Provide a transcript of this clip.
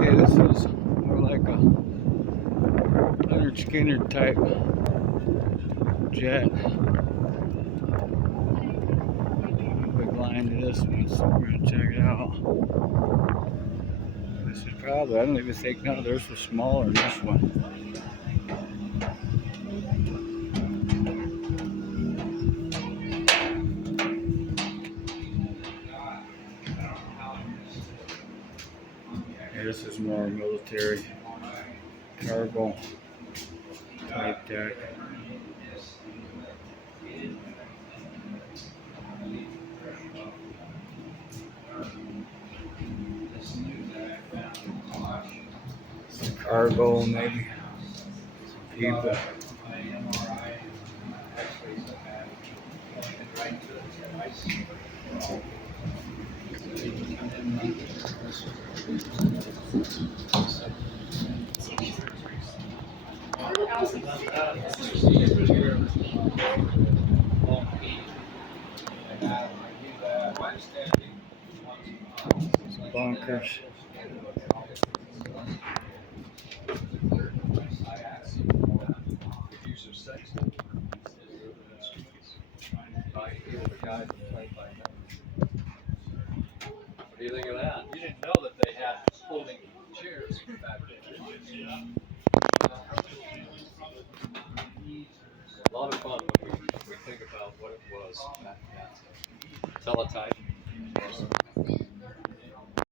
Okay, this is more like a Leonard Skinner type jet. Big line to this one, so we're gonna check it out. This is probably, I don't even think, no, there's a smaller than this one. Yeah, this is more military cargo type deck. Cargo, maybe people. Bunkers. What do you think of that? You didn't know that they had folding chairs back then. A lot of fun when we think about what it was back then. Teletype.